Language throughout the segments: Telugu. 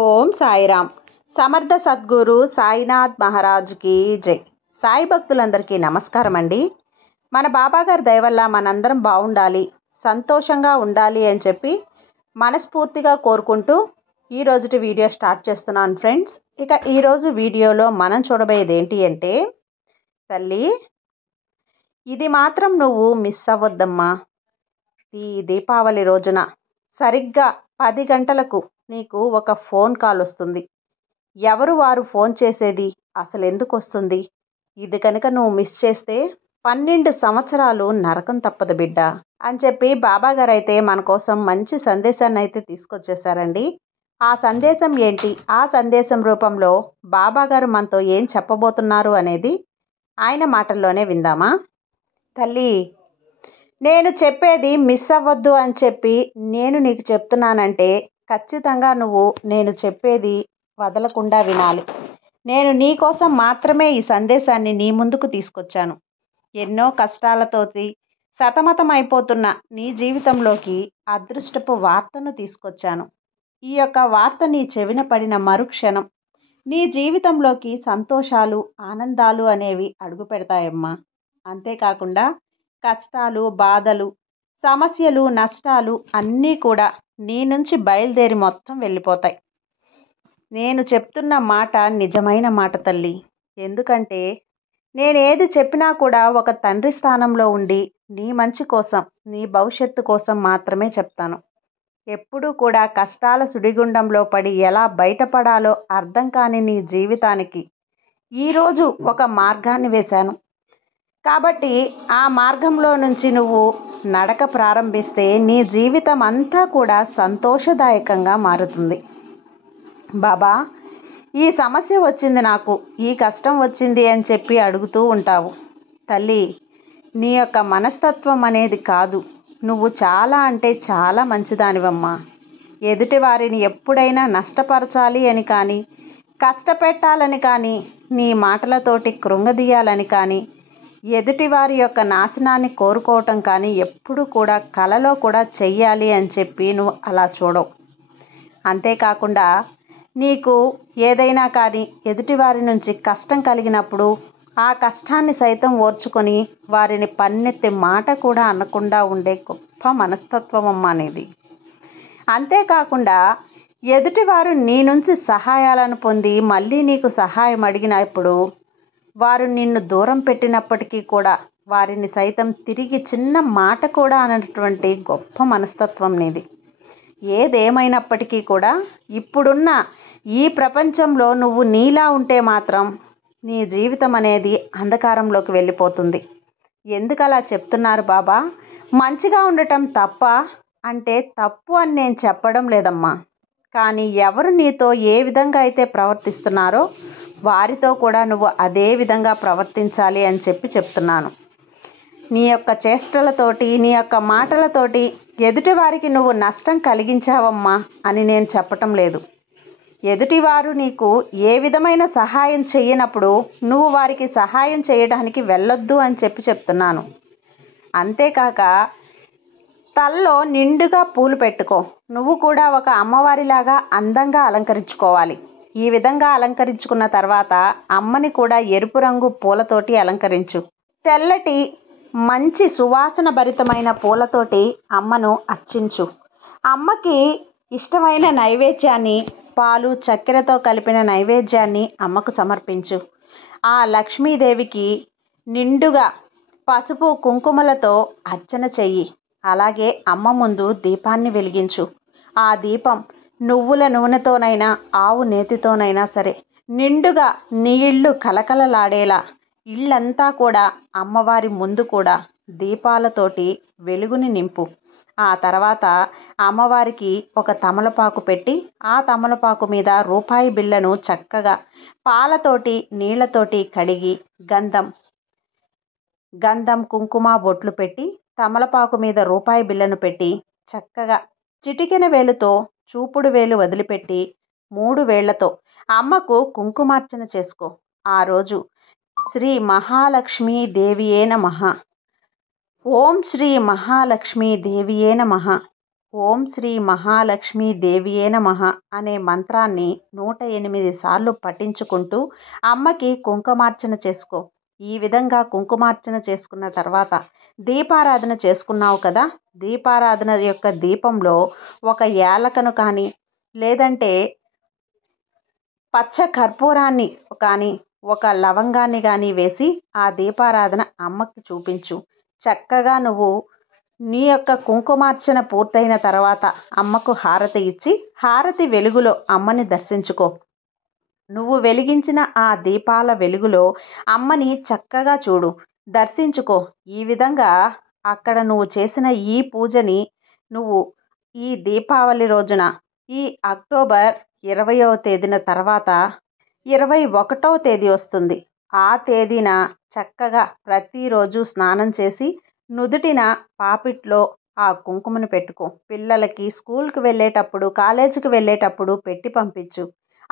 ఓం సాయిరామ్. సమర్థ సద్గురు సాయినాథ్ మహారాజ్కి జై. సాయి భక్తులందరికీ నమస్కారం అండి. మన బాబాగారి దయ వల్ల మనందరం బాగుండాలి, సంతోషంగా ఉండాలి అని చెప్పి మనస్ఫూర్తిగా కోరుకుంటూ ఈరోజుటి వీడియో స్టార్ట్ చేస్తున్నాను ఫ్రెండ్స్. ఇక ఈరోజు వీడియోలో మనం చూడబోయేది ఏంటి అంటే, తల్లి ఇది మాత్రం నువ్వు మిస్ అవ్వద్దమ్మా. ఈ దీపావళి రోజున సరిగ్గా 10 గంటలకు నీకు ఒక ఫోన్ కాల్ వస్తుంది. ఎవరు వారు ఫోన్ చేసేది, అసలు ఎందుకు వస్తుంది? ఇది కనుక నువ్వు మిస్ చేస్తే 12 సంవత్సరాలు నరకం తప్పదు బిడ్డ అని చెప్పి బాబాగారు అయితే మన కోసం మంచి సందేశాన్ని అయితే తీసుకొచ్చేసారండి. ఆ సందేశం ఏంటి, ఆ సందేశం రూపంలో బాబాగారు మనతో ఏం చెప్పబోతున్నారు అనేది ఆయన మాటల్లోనే విందామా. తల్లి, నేను చెప్పేది మిస్ అవ్వద్దు అని చెప్పి నేను నీకు చెప్తున్నానంటే ఖచ్చితంగా నువ్వు నేను చెప్పేది వదలకుండా వినాలి. నేను నీ కోసం మాత్రమే ఈ సందేశాన్ని నీ ముందుకు తీసుకొచ్చాను. ఎన్నో కష్టాలతోటి సతమతమైపోతున్న నీ జీవితంలోకి అదృష్టపు వార్తను తీసుకొచ్చాను. ఈ యొక్క వార్త నీ చెవిన పడిన మరుక్షణం నీ జీవితంలోకి సంతోషాలు, ఆనందాలు అనేవి అడుగు పెడతాయమ్మా. అంతేకాకుండా కష్టాలు, బాధలు, సమస్యలు, నష్టాలు అన్నీ కూడా నీ నుంచి బయలుదేరి మొత్తం వెళ్ళిపోతాయి. నేను చెప్తున్న మాట నిజమైన మాట తల్లి. ఎందుకంటే నేనేది చెప్పినా కూడా ఒక తండ్రి స్థానంలో ఉండి నీ మంచి కోసం, నీ భవిష్యత్తు కోసం మాత్రమే చెప్తాను. ఎప్పుడూ కూడా కష్టాల సుడిగుండంలో పడి ఎలా బయటపడాలో అర్థం కాని నీ జీవితానికి ఈరోజు ఒక మార్గాన్ని వేశాను. కాబట్టి ఆ మార్గంలో నుంచి నువ్వు నడక ప్రారంభిస్తే నీ జీవితం అంతా కూడా సంతోషదాయకంగా మారుతుంది. బాబా, ఈ సమస్య వచ్చింది, నాకు ఈ కష్టం వచ్చింది అని చెప్పి అడుగుతూ ఉంటావు. తల్లి, నీ యొక్క మనస్తత్వం అనేది కాదు. నువ్వు చాలా అంటే చాలా మంచిదానివమ్మా. ఎదుటి వారిని ఎప్పుడైనా నష్టపరచాలి అని కానీ, కష్టపెట్టాలని కానీ, నీ మాటలతోటి కృంగదీయాలని కానీ, ఎదుటివారి యొక్క నాశనాన్ని కోరుకోవటం కానీ ఎప్పుడు కూడా కలలో కూడా చెయ్యాలి అని చెప్పి నువ్వు అలా చూడవు. అంతేకాకుండా నీకు ఏదైనా కానీ ఎదుటివారి నుంచి కష్టం కలిగినప్పుడు ఆ కష్టాన్ని సైతం ఓర్చుకొని వారిని పన్నెత్తి మాట కూడా అనకుండా ఉండే గొప్ప మనస్తత్వం అమ్మ అనేది. అంతేకాకుండా ఎదుటివారు నీ నుంచి సహాయాలను పొంది మళ్ళీ నీకు సహాయం అడిగినప్పుడు వారు నిన్ను దూరం పెట్టినప్పటికీ కూడా వారిని సైతం తిరిగి చిన్న మాట కూడా అనటువంటి గొప్ప మనస్తత్వం నీది. ఏదేమైనప్పటికీ కూడా ఇప్పుడున్న ఈ ప్రపంచంలో నువ్వు నీలా ఉంటే మాత్రం నీ జీవితం అనేది అంధకారంలోకి వెళ్ళిపోతుంది. ఎందుకు అలా చెప్తున్నారు బాబా? మంచిగా ఉండటం తప్ప అంటే తప్పు అని నేను చెప్పడం లేదమ్మా. కానీ ఎవరు నీతో ఏ విధంగా అయితే ప్రవర్తిస్తున్నారో వారితో కూడా నువ్వు అదే విధంగా ప్రవర్తించాలి అని చెప్పి చెప్తున్నాను. నీ యొక్క చేష్టలతోటి, నీ యొక్క మాటలతోటి ఎదుటివారికి నువ్వు నష్టం కలిగించావమ్మా అని నేను చెప్పటం లేదు. ఎదుటివారు నీకు ఏ విధమైన సహాయం చేయనప్పుడు నువ్వు వారికి సహాయం చేయడానికి వెళ్ళొద్దు అని చెప్పి చెప్తున్నాను. అంతేకాక తల్లో నిండుగా పూలు పెట్టుకో. నువ్వు కూడా ఒక అమ్మవారిలాగా అందంగా అలంకరించుకోవాలి. ఈ విధంగా అలంకరించుకున్న తర్వాత అమ్మని కూడా ఎరుపు రంగు పూలతోటి అలంకరించు. తెల్లటి మంచి సువాసన భరితమైన పూలతోటి అమ్మను అర్చించు. అమ్మకి ఇష్టమైన నైవేద్యాన్ని, పాలు చక్కెరతో కలిపిన నైవేద్యాన్ని అమ్మకు సమర్పించు. ఆ లక్ష్మీదేవికి నిండుగా పసుపు కుంకుమలతో అర్చన చెయ్యి. అలాగే అమ్మ ముందు దీపాన్ని వెలిగించు. ఆ దీపం నువ్వుల నూనెతోనైనా, ఆవు నేతితోనైనా సరే నిండుగా నీ ఇల్లు కలకలలాడేలా ఇల్లంతా కూడా అమ్మవారి ముందు కూడా దీపాలతోటి వెలుగుని నింపు. ఆ తర్వాత అమ్మవారికి ఒక తమలపాకు పెట్టి ఆ తమలపాకు మీద రూపాయి బిళ్ళను చక్కగా పాలతోటి నీళ్లతోటి కడిగి గంధం కుంకుమ బొట్లు పెట్టి తమలపాకు మీద రూపాయి బిళ్ళను పెట్టి చక్కగా చిటికెన వేలుతో చూపుడు వేలు వదిలిపెట్టి 3 వేళ్లతో అమ్మకు కుంకుమార్చన చేసుకో. ఆ రోజు శ్రీ మహాలక్ష్మీ దేవియే నమః, ఓం శ్రీ మహాలక్ష్మీ దేవియే నమః, ఓం శ్రీ మహాలక్ష్మీ దేవియే నమః అనే మంత్రాన్ని 108 సార్లు పఠించుకుంటూ అమ్మకి కుంకుమార్చన చేసుకో. ఈ విధంగా కుంకుమార్చన చేసుకున్న తర్వాత దీపారాధన చేసుకున్నావు కదా, దీపారాధన యొక్క దీపంలో ఒక యాలకను కానీ లేదంటే పచ్చ కర్పూరాన్ని కానీ ఒక లవంగాన్ని కానీ వేసి ఆ దీపారాధన అమ్మకి చూపించు. చక్కగా నువ్వు నీ యొక్క కుంకుమార్చన పూర్తయిన తర్వాత అమ్మకు హారతి ఇచ్చి హారతి వెలుగులో అమ్మని దర్శించుకో. నువ్వు వెలిగించిన ఆ దీపాల వెలుగులో అమ్మని చక్కగా చూడు, దర్శించుకో. ఈ విధంగా అక్కడ నువ్వు చేసిన ఈ పూజని నువ్వు ఈ దీపావళి రోజున ఈ అక్టోబర్ 20వ తేదీన తర్వాత 21వ తేదీ వస్తుంది. ఆ తేదీన చక్కగా ప్రతిరోజు స్నానం చేసి నుదుటిన పాపిట్లో ఆ కుంకుమను పెట్టుకో. పిల్లలకి స్కూల్కి వెళ్ళేటప్పుడు కాలేజీకి వెళ్ళేటప్పుడు పెట్టి పంపించు.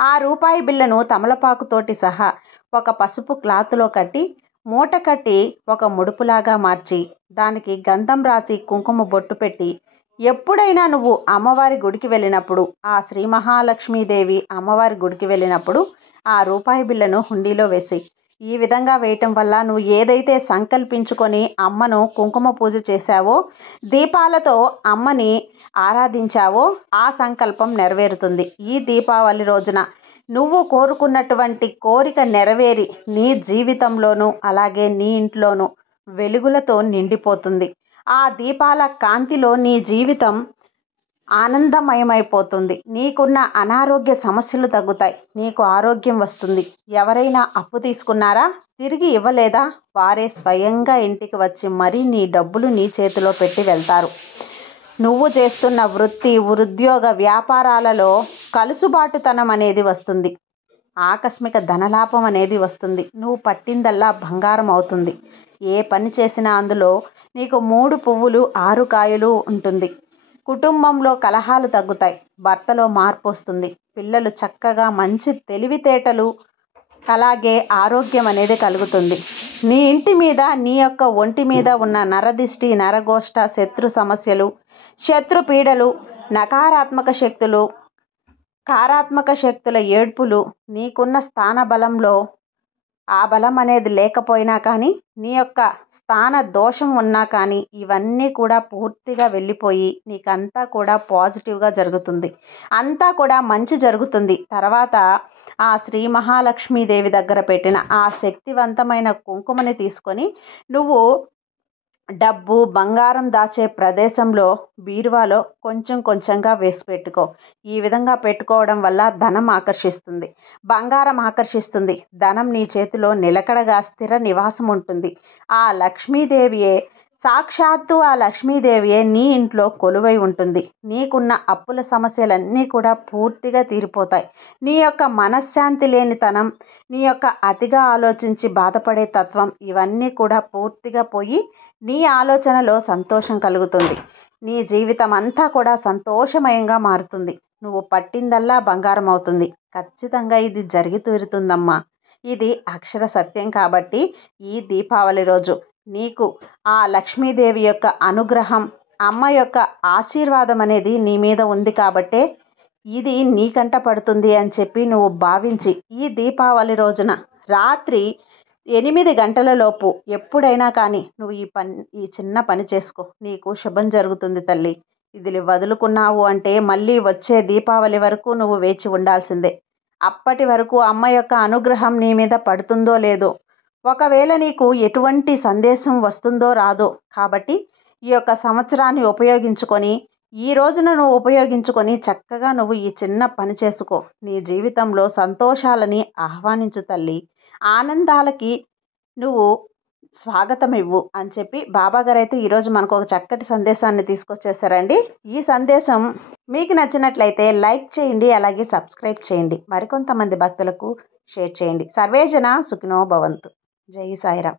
ఆ రూపాయి బిళ్ళను తమలపాకుతోటి సహా ఒక పసుపు క్లాత్లో కట్టి మూట కట్టి ఒక ముడుపులాగా మార్చి దానికి గంధం రాసి కుంకుమ బొట్టు పెట్టి ఎప్పుడైనా నువ్వు అమ్మవారి గుడికి వెళ్ళినప్పుడు, ఆ శ్రీ మహాలక్ష్మీదేవి అమ్మవారి గుడికి వెళ్ళినప్పుడు ఆ రూపాయి బిళ్ళను హుండీలో వేసి, ఈ విధంగా వేయటం వల్ల నువ్వు ఏదైతే సంకల్పించుకొని అమ్మను కుంకుమ పూజ చేశావో, దీపాలతో అమ్మని ఆరాధించావో ఆ సంకల్పం నెరవేరుతుంది. ఈ దీపావళి రోజున నువ్వు కోరుకున్నటువంటి కోరిక నెరవేరి నీ జీవితంలోనూ అలాగే నీ ఇంట్లోనూ వెలుగులతో నిండిపోతుంది. ఆ దీపాల కాంతిలో నీ జీవితం ఆనందమయమైపోతుంది. నీకున్న అనారోగ్య సమస్యలు తగ్గుతాయి, నీకు ఆరోగ్యం వస్తుంది. ఎవరైనా అప్పు తీసుకున్నారా, తిరిగి ఇవ్వలేదా, వారే స్వయంగా ఇంటికి వచ్చి మరీ నీ డబ్బులు నీ చేతిలో పెట్టి వెళ్తారు. నువ్వు చేస్తున్న వృత్తి, ఉద్యోగ, వ్యాపారాలలో కలుసుబాటుతనం అనేది వస్తుంది. ఆకస్మిక ధనలాభం అనేది వస్తుంది. నువ్వు పట్టిందల్లా బంగారం అవుతుంది. ఏ పని చేసినా అందులో నీకు 3 పువ్వులు 6 కాయలు ఉంటుంది. కుటుంబంలో కలహాలు తగ్గుతాయి. భర్తలో మార్పు వస్తుంది. పిల్లలు చక్కగా మంచి తెలివితేటలు అలాగే ఆరోగ్యం అనేది కలుగుతుంది. నీ ఇంటి మీద నీ యొక్క ఒంటి మీద ఉన్న నరదిష్టి, నరగోష్ట, శత్రు సమస్యలు, శత్రు పీడలు, నకారాత్మక శక్తులు, కారాత్మక శక్తుల ఏడ్పులు, నీకున్న స్థాన బలంలో ఆ బలం అనేది లేకపోయినా కానీ, నీ యొక్క స్థాన దోషం ఉన్నా కానీ ఇవన్నీ కూడా పూర్తిగా వెళ్ళిపోయి నీకంతా కూడా పాజిటివ్గా జరుగుతుంది. అంతా కూడా మంచి జరుగుతుంది. తర్వాత ఆ శ్రీ మహాలక్ష్మీదేవి దగ్గర పెట్టిన ఆ శక్తివంతమైన కుంకుమని తీసుకొని నువ్వు డబ్బు, బంగారం దాచే ప్రదేశంలో బీరువాలో కొంచెం కొంచెంగా వేసి పెట్టుకో. ఈ విధంగా పెట్టుకోవడం వల్ల ధనం ఆకర్షిస్తుంది, బంగారం ఆకర్షిస్తుంది. ధనం నీ చేతిలో నిలకడగా స్థిర నివాసం ఉంటుంది. ఆ లక్ష్మీదేవియే సాక్షాత్తు ఆ లక్ష్మీదేవియే నీ ఇంట్లో కొలువై ఉంటుంది. నీకున్న అప్పుల సమస్యలన్నీ కూడా పూర్తిగా తీరిపోతాయి. నీ యొక్క మనశ్శాంతి లేనితనం, నీ యొక్క అతిగా ఆలోచించి బాధపడే తత్వం ఇవన్నీ కూడా పూర్తిగా పోయి నీ ఆలోచనలో సంతోషం కలుగుతుంది. నీ జీవితం అంతా కూడా సంతోషమయంగా మారుతుంది. నువ్వు పట్టిందల్లా బంగారం అవుతుంది. ఖచ్చితంగా ఇది జరిగి తీరుతుందమ్మా. ఇది అక్షర సత్యం. కాబట్టి ఈ దీపావళి రోజు నీకు ఆ లక్ష్మీదేవి యొక్క అనుగ్రహం, అమ్మ యొక్క ఆశీర్వాదం అనేది నీ మీద ఉంది కాబట్టే ఇది నీకంట పడుతుంది అని చెప్పి నువ్వు భావించి ఈ దీపావళి రోజున రాత్రి 8 గంటలలోపు ఎప్పుడైనా కానీ నువ్వు ఈ చిన్న పని చేసుకో. నీకు శుభం జరుగుతుంది తల్లి. ఇది వదులుకున్నావు అంటే మళ్ళీ వచ్చే దీపావళి వరకు నువ్వు వేచి ఉండాల్సిందే. అప్పటి వరకు అమ్మ యొక్క అనుగ్రహం నీ మీద పడుతుందో లేదో, ఒకవేళ నీకు ఎటువంటి సందేశం వస్తుందో రాదో. కాబట్టి ఈ యొక్క సంవత్సరాన్ని ఉపయోగించుకొని, ఈ రోజున నువ్వు ఉపయోగించుకొని చక్కగా నువ్వు ఈ చిన్న పని చేసుకో. నీ జీవితంలో సంతోషాలని ఆహ్వానించు తల్లి. ఆనందాలకి నువ్వు స్వాగతం ఇవ్వు అని చెప్పి బాబాగారు అయితే ఈరోజు మనకు ఒక చక్కటి సందేశాన్ని తీసుకొచ్చేసారండి. ఈ సందేశం మీకు నచ్చినట్లయితే లైక్ చేయండి, అలాగే సబ్స్క్రైబ్ చేయండి, మరికొంతమంది భక్తులకు షేర్ చేయండి. సర్వేజన సుఖినో భవంతు. జై సాయిరామ్.